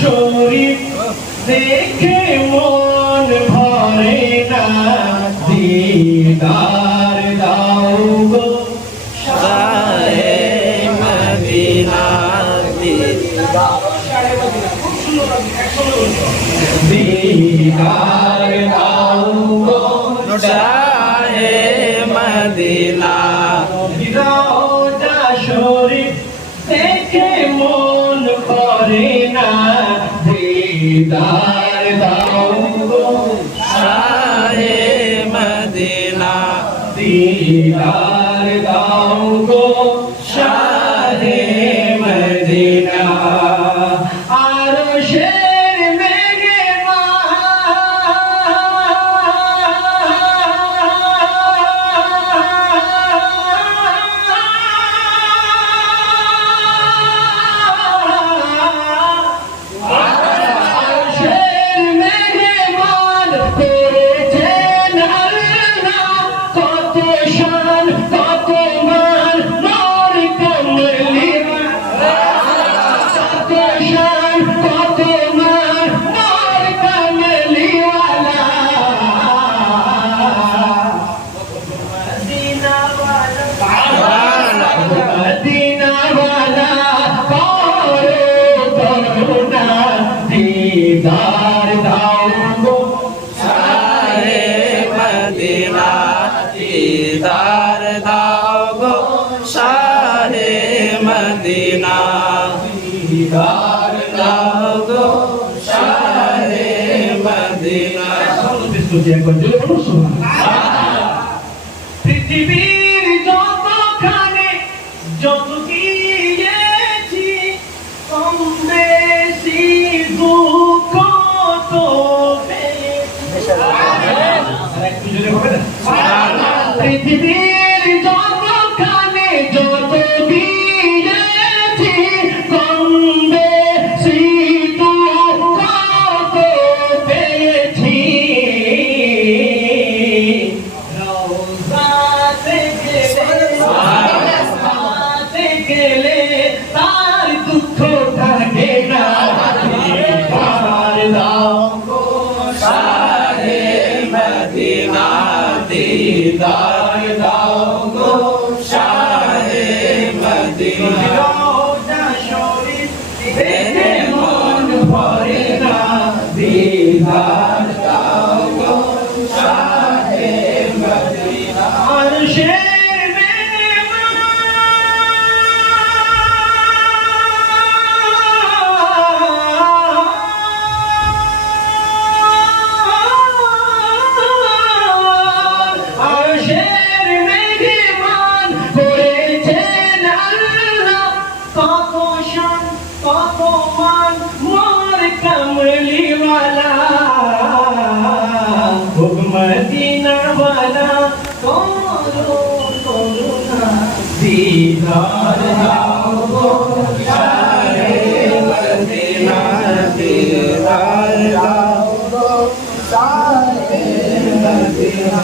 শরীফ দেখে মন ভরে না, দিদার দাও গো শাহে মদিনা, দিদার দাও গো শাহে মদিনা। রওজা শরীফ দেখে মন ভরে না, দিদার দাও গো শাহে মদিনা, দিদার দাও গো শাহে মদিনা। আরশের মেহমান করেছেন আল্লাহ, কত শান কত মান নূর কমলি, কত শান কত মান নূর কমলি ওয়ালা। মদিনা ওয়ালা করো করুণা, দিদার দাও গো শাহে মদিনা, দিদার দাও গো শাহে মদিনা, দিদার দাও গো শাহে মদিনা। পৃথিবীর যতখানে যত গিয়েছি, কম বেশি দুঃখ তো পেয়েছি। পৃথিবীর যতখানে যত গিয়েছি, কম বেশি দুঃখ তো পেয়েছি। রওজাতে গেলে তার দুঃখ থাকে না, দিদার দাও গো শাহে মদিনা, দিদার দাও গো শাহে মদিনা। রওজা শরীফ দেখে মন ভরে না, দিদার দাও গো শাহে মদিনা। আরশের মেহমান করেছেন আল্লাহ, কত শান কত মান মোর কমলি ওয়ালা। মদিনা ওয়ালা করো করুণা, দিদার দাও গো শাহে মদিনা, দিদার দাও গো শাহে মদিনা।